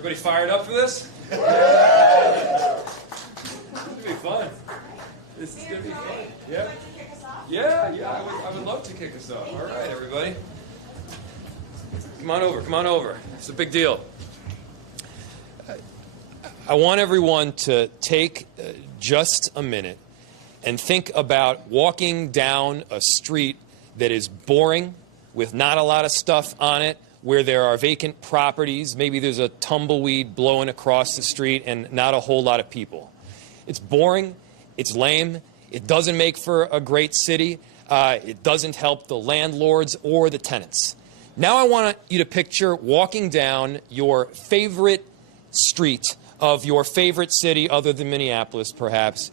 Everybody fired up for this? It's going to be fun. This is going to be fun. Yeah? Yeah, I would love to kick us off. All right, everybody. Come on over. It's a big deal. I want everyone to take just a minute and think about walking down a street that is boring, with not a lot of stuff on it, where there are vacant properties. Maybe there's a tumbleweed blowing across the street and not a whole lot of people. It's boring. It's lame. It doesn't make for a great city. It doesn't help the landlords or the tenants. Now I want you to picture walking down your favorite street of your favorite city, other than Minneapolis, perhaps,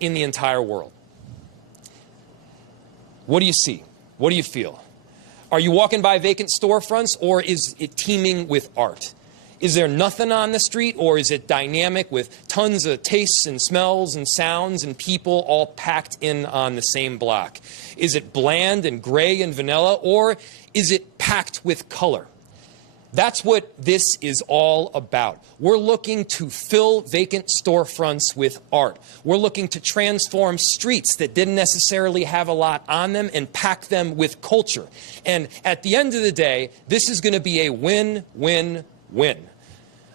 in the entire world. What do you see? What do you feel? Are you walking by vacant storefronts, or is it teeming with art? Is there nothing on the street, or is it dynamic with tons of tastes and smells and sounds and people all packed in on the same block? Is it bland and gray and vanilla, or is it packed with color? That's what this is all about. We're looking to fill vacant storefronts with art. We're looking to transform streets that didn't necessarily have a lot on them and pack them with culture. And at the end of the day, this is going to be a win-win-win.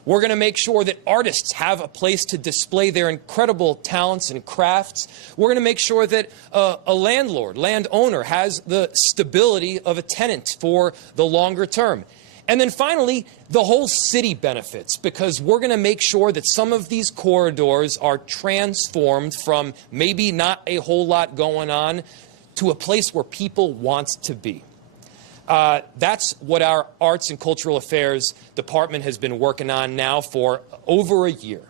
We're going to make sure that artists have a place to display their incredible talents and crafts. We're going to make sure that a landowner has the stability of a tenant for the longer term. And then finally, the whole city benefits, because we're going to make sure that some of these corridors are transformed from maybe not a whole lot going on to a place where people want to be. That's what our Arts and Cultural Affairs Department has been working on now for over a year.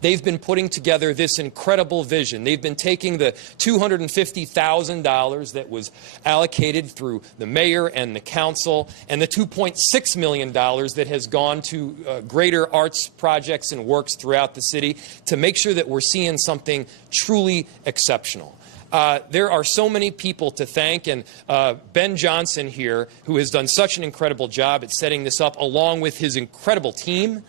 They've been putting together this incredible vision. They've been taking the $250,000 that was allocated through the mayor and the council, and the $2.6 million that has gone to greater arts projects and works throughout the city to make sure that we're seeing something truly exceptional. There are so many people to thank, and Ben Johnson here, who has done such an incredible job at setting this up, along with his incredible team.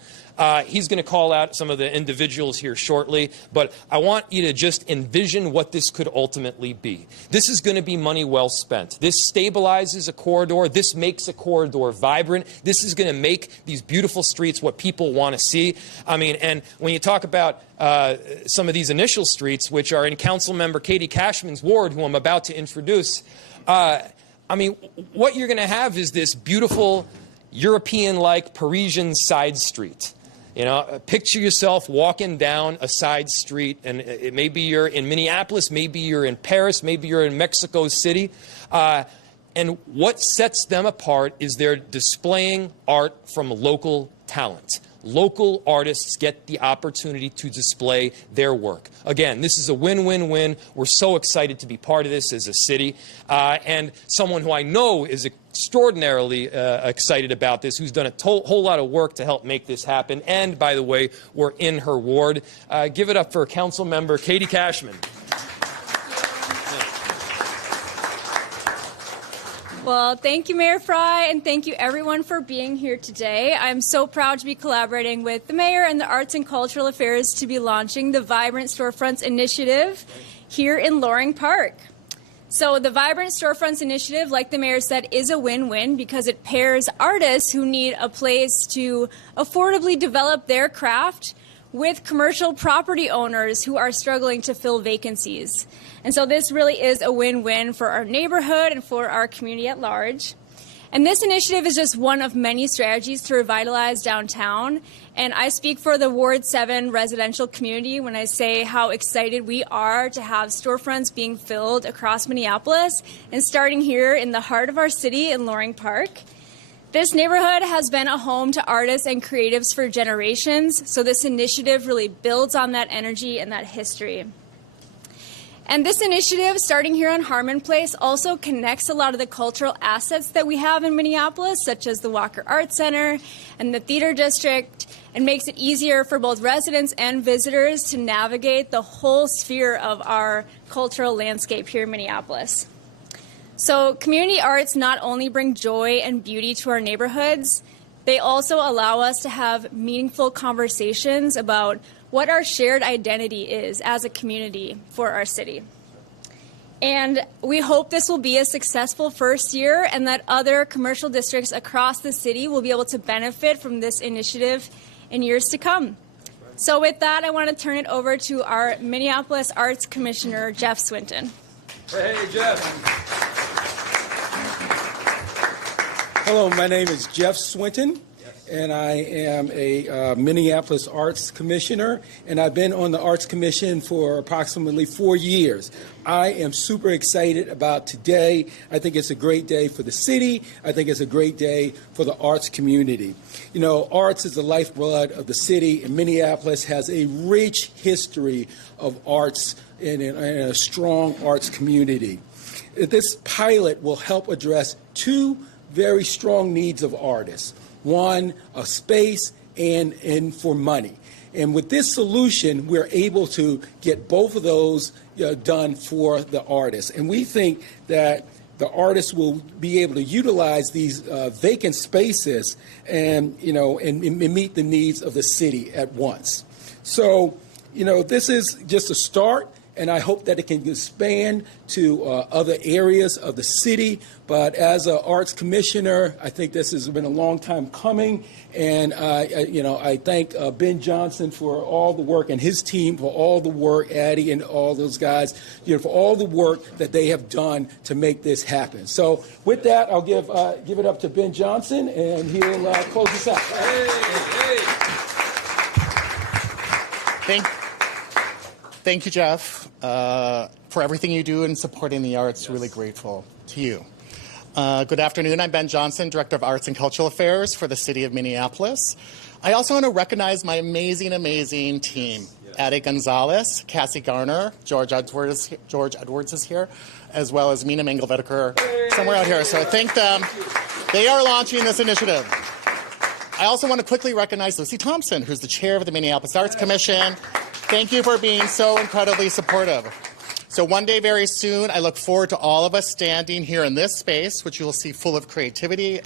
He's going to call out some of the individuals here shortly, but I want you to just envision what this could ultimately be. This is going to be money well spent. This stabilizes a corridor. This makes a corridor vibrant. This is going to make these beautiful streets what people want to see. I mean, and when you talk about some of these initial streets, which are in Councilmember Katie Cashman's ward, who I'm about to introduce, I mean, what you're going to have is this beautiful European-like Parisian side street. You know, picture yourself walking down a side street, and maybe you're in Minneapolis, maybe you're in Paris, maybe you're in Mexico City. And what sets them apart is they're displaying art from local talent. Local artists get the opportunity to display their work. Again, this is a win-win-win. We're so excited to be part of this as a city. And someone who I know is extraordinarily excited about this, who's done a whole lot of work to help make this happen. And, by the way, we're in her ward. Give it up for Council Member Katie Cashman. Well, thank you, Mayor Fry, and thank you, everyone, for being here today. I'm so proud to be collaborating with the Mayor and the Arts and Cultural Affairs to be launching the Vibrant Storefronts Initiative here in Loring Park. So the Vibrant Storefronts Initiative, like the Mayor said, is a win-win because it pairs artists who need a place to affordably develop their craft with commercial property owners who are struggling to fill vacancies. And so this really is a win-win for our neighborhood and for our community at large. And this initiative is just one of many strategies to revitalize downtown. And I speak for the Ward 7 residential community when I say how excited we are to have storefronts being filled across Minneapolis and starting here in the heart of our city in Loring Park. This neighborhood has been a home to artists and creatives for generations, so this initiative really builds on that energy and that history. And this initiative, starting here on Harmon Place, also connects a lot of the cultural assets that we have in Minneapolis, such as the Walker Art Center and the Theater District, and makes it easier for both residents and visitors to navigate the whole sphere of our cultural landscape here in Minneapolis. So community arts not only bring joy and beauty to our neighborhoods, They also allow us to have meaningful conversations about what our shared identity is as a community for our city. And we hope this will be a successful first year and that other commercial districts across the city will be able to benefit from this initiative in years to come. So with that, I want to turn it over to our Minneapolis Arts Commissioner, Jeff Swinton. Hey, Jeff. Hello, my name is Jeff Swinton, and I am a Minneapolis Arts Commissioner, and I've been on the Arts Commission for approximately 4 years. I am super excited about today. I think it's a great day for the city. I think it's a great day for the arts community. You know, arts is the lifeblood of the city, and Minneapolis has a rich history of arts and a strong arts community. This pilot will help address two very strong needs of artists. One, a space and for money. And with this solution, we're able to get both of those done for the artists. And we think that the artists will be able to utilize these vacant spaces and meet the needs of the city at once. So, this is just a start. And I hope that it can expand to other areas of the city. But as an arts commissioner, I think this has been a long time coming. And I thank Ben Johnson for all the work and his team for all the work, Addie and all those guys, for all the work that they have done to make this happen. So with that, I'll give it up to Ben Johnson, and he'll close us out. Thank you, Jeff, for everything you do in supporting the arts. Yes. Really grateful to you. Good afternoon. I'm Ben Johnson, Director of Arts and Cultural Affairs for the City of Minneapolis. I also want to recognize my amazing team. Yes. Addie Gonzalez, Cassie Garner, George Edwards is here, as well as Mina Mengelvedker somewhere out here. So I thank them. They are launching this initiative. I also want to quickly recognize Lucy Thompson, who's the chair of the Minneapolis Arts Commission. Thank you for being so incredibly supportive. So one day very soon, I look forward to all of us standing here in this space, which you will see full of creativity,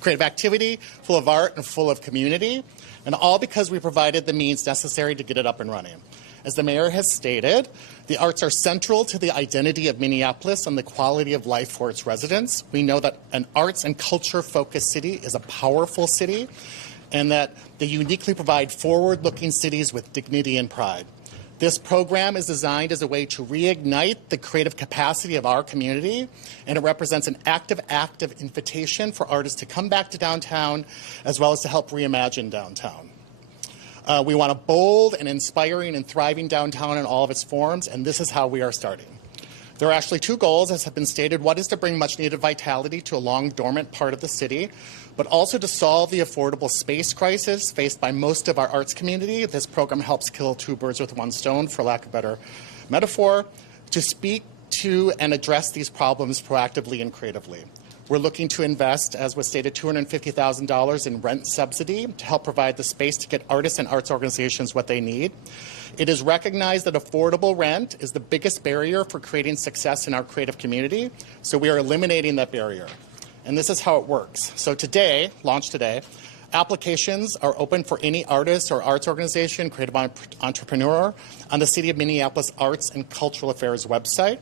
creative activity, full of art, and full of community, and all because we provided the means necessary to get it up and running. As the mayor has stated, the arts are central to the identity of Minneapolis and the quality of life for its residents. We know that an arts and culture-focused city is a powerful city, and that they uniquely provide forward-looking cities with dignity and pride. This program is designed as a way to reignite the creative capacity of our community, and it represents an active invitation for artists to come back to downtown, as well as to help reimagine downtown. We want a bold and inspiring and thriving downtown in all of its forms, and this is how we are starting. There are actually two goals, as have been stated. One is to bring much-needed vitality to a long-dormant part of the city, but also to solve the affordable space crisis faced by most of our arts community. This program helps kill two birds with one stone, for lack of a better metaphor, to speak to and address these problems proactively and creatively. We're looking to invest, as was stated, $250,000 in rent subsidy to help provide the space to get artists and arts organizations what they need. It is recognized that affordable rent is the biggest barrier for creating success in our creative community, so we are eliminating that barrier. And this is how it works. So today, launched today, applications are open for any artist or arts organization, creative entrepreneur on the City of Minneapolis Arts and Cultural Affairs website.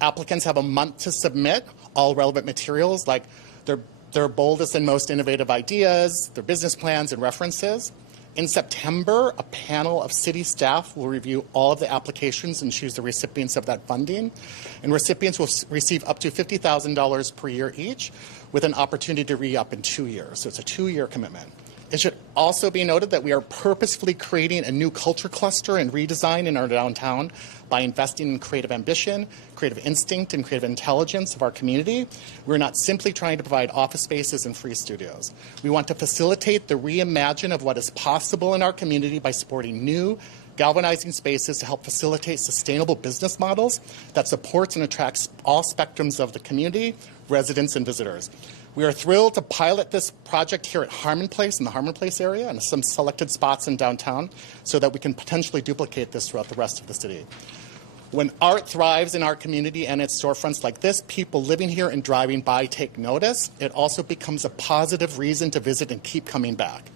Applicants have a month to submit all relevant materials like their boldest and most innovative ideas, their business plans and references. In September, a panel of city staff will review all of the applications and choose the recipients of that funding. And recipients will receive up to $50,000 per year each, with an opportunity to re-up in 2 years. So it's a 2-year commitment. It should also be noted that we are purposefully creating a new culture cluster and redesign in our downtown by investing in creative ambition, creative instinct, and creative intelligence of our community. We're not simply trying to provide office spaces and free studios. We want to facilitate the reimagine of what is possible in our community by supporting new, galvanizing spaces to help facilitate sustainable business models that supports and attracts all spectrums of the community, residents, and visitors. We are thrilled to pilot this project here at Harmon Place, in the Harmon Place area, and some selected spots in downtown, so that we can potentially duplicate this throughout the rest of the city. When art thrives in our community and its storefronts like this, people living here and driving by take notice. It also becomes a positive reason to visit and keep coming back.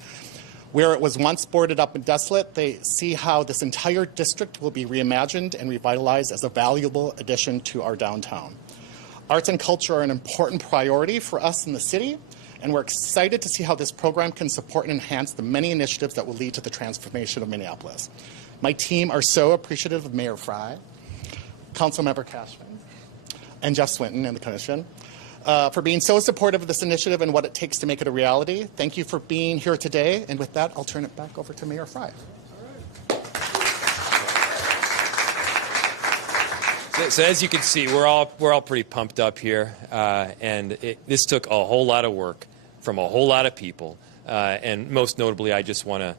Where it was once boarded up and desolate, they see how this entire district will be reimagined and revitalized as a valuable addition to our downtown. Arts and culture are an important priority for us in the city, and we're excited to see how this program can support and enhance the many initiatives that will lead to the transformation of Minneapolis. My team are so appreciative of Mayor Fry, Councilmember Cashman, and Jeff Swinton and the Commission for being so supportive of this initiative and what it takes to make it a reality. Thank you for being here today, and with that, I'll turn it back over to Mayor Fry. So as you can see, we're all pretty pumped up here, and this took a whole lot of work from a whole lot of people, and most notably, I just want to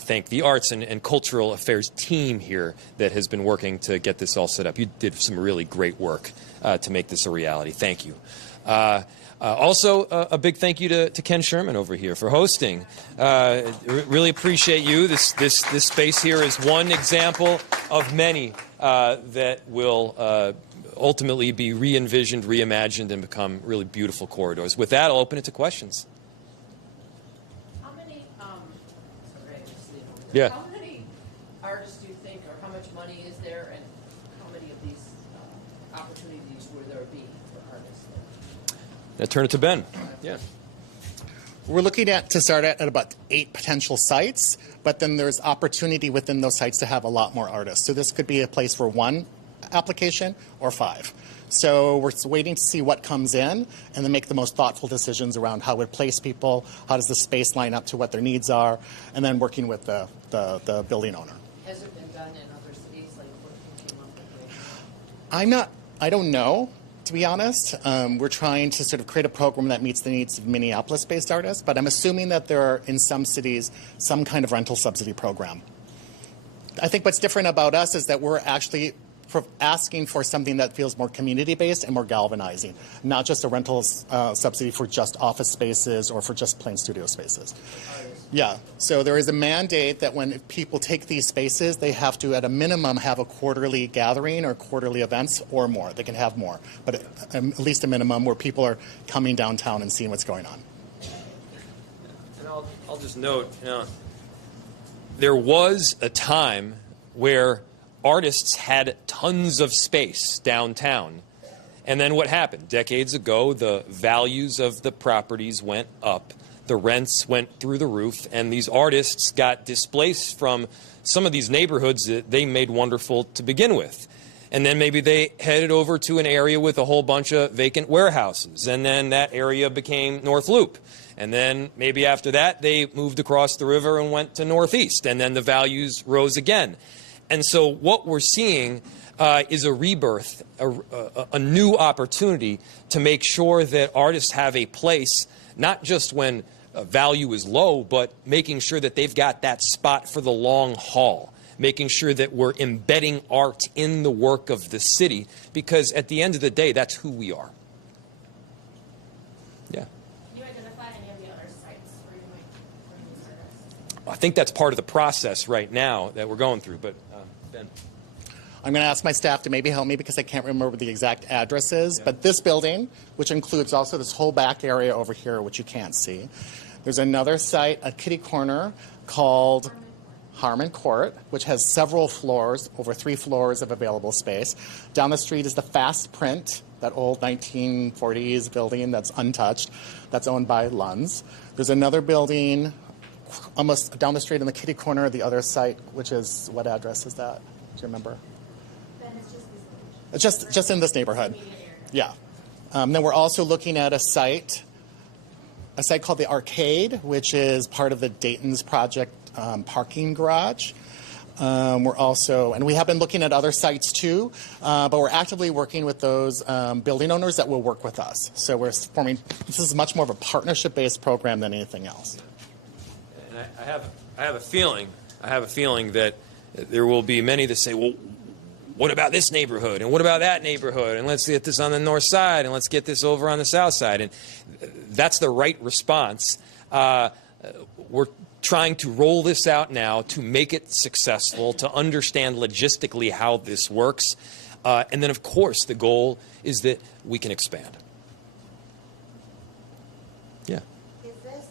thank the Arts and Cultural Affairs team here that has been working to get this all set up. You did some really great work to make this a reality. Thank you. Also, a big thank you to Ken Sherman over here for hosting. Really appreciate you. This space here is one example of many that will ultimately be re-envisioned, reimagined, and become really beautiful corridors. With that, I'll open it to questions. How many, Yeah. how many artists do you think, or how much money is there, and how many of these opportunities will there be for artists? I'll turn it to Ben. Yeah. We're looking to start at about 8 potential sites, but then there's opportunity within those sites to have a lot more artists. So this could be a place for 1 application or 5. So we're waiting to see what comes in and then make the most thoughtful decisions around how we place people, how does the space line up to what their needs are, and then working with the building owner. Has it been done in other cities, like what you came up with? I don't know, to be honest. We're trying to sort of create a program that meets the needs of Minneapolis-based artists, but I'm assuming that there are, in some cities, some kind of rental subsidy program. I think what's different about us is that we're actually asking for something that feels more community-based and more galvanizing, not just a rental subsidy for just office spaces or for just plain studio spaces. Yeah, so there is a mandate that when people take these spaces, they have to, at a minimum, have a quarterly gathering or quarterly events or more. They can have more, but at least a minimum where people are coming downtown and seeing what's going on. And I'll just note, there was a time where artists had tons of space downtown. And then what happened? Decades ago, the values of the properties went up. The rents went through the roof, and these artists got displaced from some of these neighborhoods that they made wonderful to begin with. And then maybe they headed over to an area with a whole bunch of vacant warehouses, and then that area became North Loop. And then maybe after that, they moved across the river and went to Northeast, and then the values rose again. And so what we're seeing is a rebirth, a new opportunity to make sure that artists have a place, not just when value is low, but making sure that they've got that spot for the long haul, making sure that we're embedding art in the work of the city, because at the end of the day, that's who we are. Yeah. Can you identify any of the other sites where you might bring these artists? I think that's part of the process right now that we're going through, but Ben. I'm going to ask my staff to maybe help me because I can't remember what the exact address is. Yeah. But this building, which includes also this whole back area over here, which you can't see, there's another site, a kitty corner called Harmon Court, which has several floors, over 3 floors of available space. Down the street is the Fast Print, that old 1940s building that's untouched, that's owned by Lunds. There's another building almost down the street in the kitty corner of the other site, which is, what address is that? Do you remember? It's just in this neighborhood. Yeah. Then we're also looking at a site called the Arcade, which is part of the Dayton's Project parking garage. We're also, and we have been looking at other sites too, but we're actively working with those building owners that will work with us. So we're forming, this is much more of a partnership-based program than anything else. And I have a feeling that there will be many that say, well, what about this neighborhood? And what about that neighborhood? And let's get this on the north side, and let's get this over on the south side. And that's the right response. We're trying to roll this out now to make it successful, to understand logistically how this works. And then, of course, the goal is that we can expand. Yeah. Is this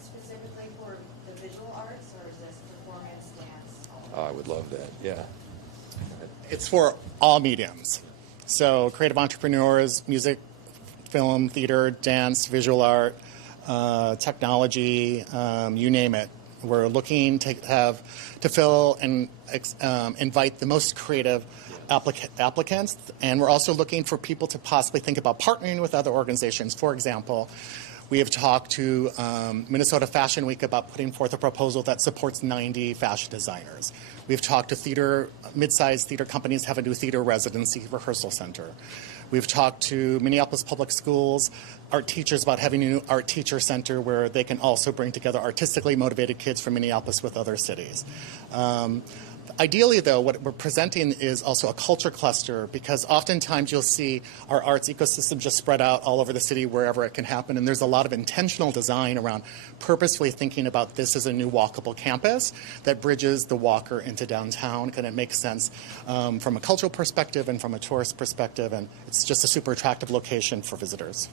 specifically for the visual arts, or is this performance, dance? Oh, I would love that. Yeah. It's for all mediums. So creative entrepreneurs, music, film, theater, dance, visual art, technology, you name it. We're looking to fill and invite the most creative applicants, and we're also looking for people to possibly think about partnering with other organizations. For example, we have talked to Minnesota Fashion Week about putting forth a proposal that supports 90 fashion designers. We've talked to mid-sized theater companies have a new theater residency rehearsal center. We've talked to Minneapolis Public Schools art teachers about having a new art teacher center where they can also bring together artistically motivated kids from Minneapolis with other cities. Ideally, though, what we're presenting is also a culture cluster, because oftentimes you'll see our arts ecosystem just spread out all over the city wherever it can happen, and there's a lot of intentional design around purposefully thinking about this as a new walkable campus that bridges the walker into downtown, and it makes sense from a cultural perspective and from a tourist perspective, and it's just a super attractive location for visitors.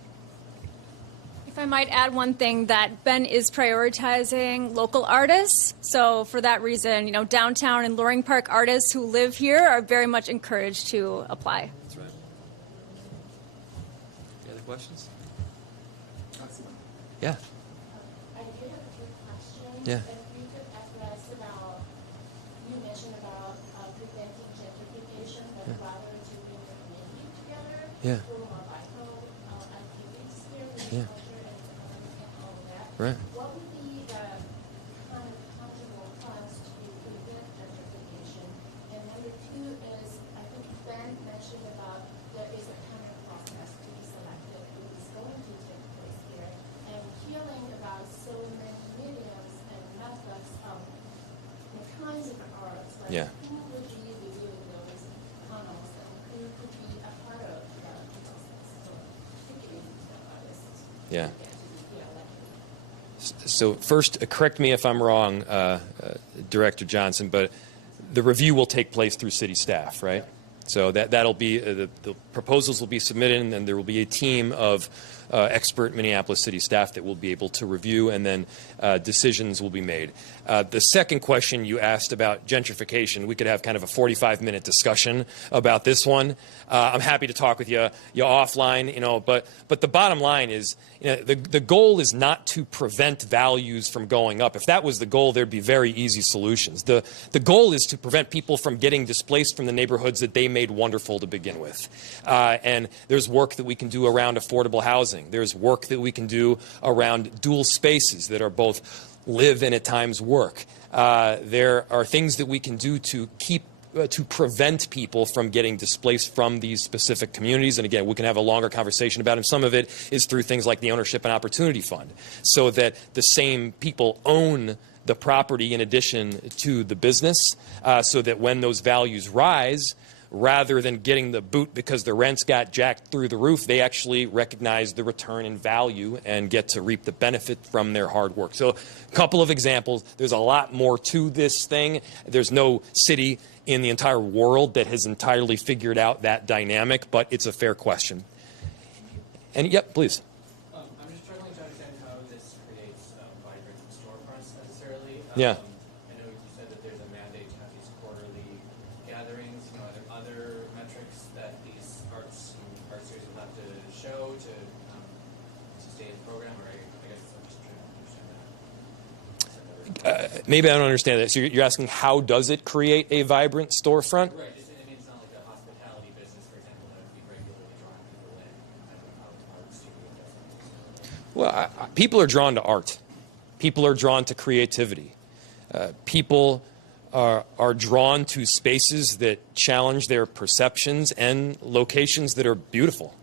If I might add one thing, that Ben is prioritizing local artists. So for that reason, downtown and Loring Park artists who live here are very much encouraged to apply. That's right. Any other questions? Yeah. I do have a quick question. Yeah. If you could address about, you mentioned about preventing gentrification, but rather to bring the community together. Yeah. For more vital activities here with Yeah. culture and all of that. Right. What would be the kind of tangible funds to prevent gentrification? And number two is, I think Ben mentioned about there is a kind of process to be selected who is going to take place here. And hearing about so many mediums and methods of the kinds of arts, like Yeah. who would be reviewing those panels and who could be a part of the process? So picking the artists. Yeah. To get to be elected. So first, correct me if I'm wrong, Director Johnson, but the review will take place through city staff, right? So that'll be the proposals will be submitted, and then there will be a team of expert Minneapolis city staff that will be able to review, and then decisions will be made. The second question you asked about gentrification, we could have kind of a 45-minute discussion about this one. I'm happy to talk with you offline, but the bottom line is, the goal is not to prevent values from going up. If that was the goal, there'd be very easy solutions. The goal is to prevent people from getting displaced from the neighborhoods that they made wonderful to begin with. And there's work that we can do around affordable housing. There's work that we can do around dual spaces that are both live and at times work. There are things that we can do to prevent people from getting displaced from these specific communities. And again, we can have a longer conversation about it. And some of it is through things like the Ownership and Opportunity Fund, so that the same people own the property in addition to the business, so that when those values rise, rather than getting the boot because the rents got jacked through the roof, they actually recognize the return in value and get to reap the benefit from their hard work. So a couple of examples. There's a lot more to this thing. There's no city in the entire world that has entirely figured out that dynamic, but it's a fair question. And yep, please. I'm just struggling to understand how this creates vibrant storefronts necessarily. Yeah. I know you said that there's a mandate to have these quarterly gatherings. Are there other metrics that these art series will have to show to sustain the program? Or I guess I'm just trying to understand that. Maybe I don't understand that. So you're asking, how does it create a vibrant storefront? Right. It's not like a hospitality business, for example, that would be regularly drawing people in. I don't know how arts do it. Well, people are drawn to art. People are drawn to creativity. People are drawn to spaces that challenge their perceptions and locations that are beautiful.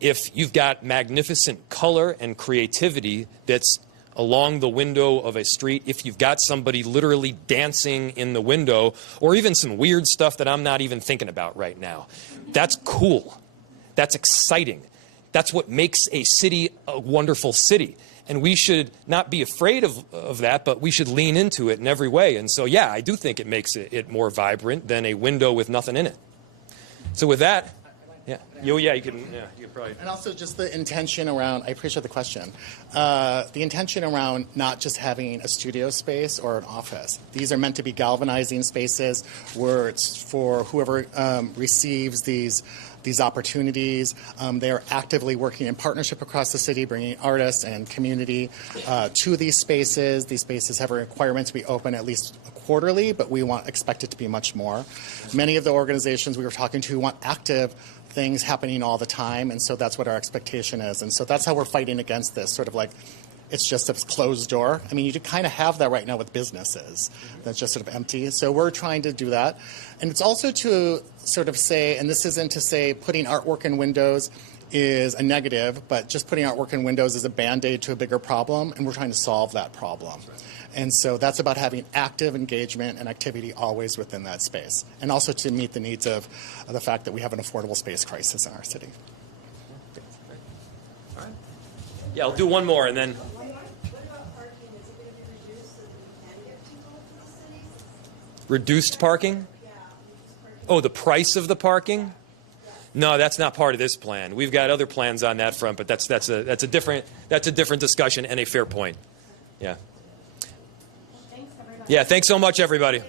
If you've got magnificent color and creativity that's along the window of a street, if you've got somebody literally dancing in the window, or even some weird stuff that I'm not even thinking about right now, that's cool. That's exciting. That's what makes a city a wonderful city. And we should not be afraid of that, but we should lean into it in every way. And so, yeah, I do think it makes it more vibrant than a window with nothing in it. So with that, yeah, you can probably. And also just the intention around, I appreciate the question, the intention around not just having a studio space or an office. These are meant to be galvanizing spaces where it's for whoever receives these opportunities. They are actively working in partnership across the city, bringing artists and community to these spaces. These spaces have a requirement to be open at least quarterly, but we expect it to be much more. Many of the organizations we were talking to want active things happening all the time, and so that's what our expectation is. And so that's how we're fighting against this, sort of like it's just a closed door. I mean, you kind of have that right now with businesses. That's just sort of empty. So we're trying to do that. And it's also to sort of say, and this isn't to say putting artwork in windows is a negative, but just putting artwork in windows is a Band-Aid to a bigger problem, and we're trying to solve that problem. And so that's about having active engagement and activity always within that space, and also to meet the needs of the fact that we have an affordable space crisis in our city. All right. Yeah, I'll do one more, and then. What about parking? Is it going to be reduced so that we can get people to the city? Reduced parking? Yeah, reduced parking. Oh, the price of the parking? No, that's not part of this plan. We've got other plans on that front, but that's a different discussion and a fair point. Yeah. Thanks, everybody. Yeah, thanks so much, everybody.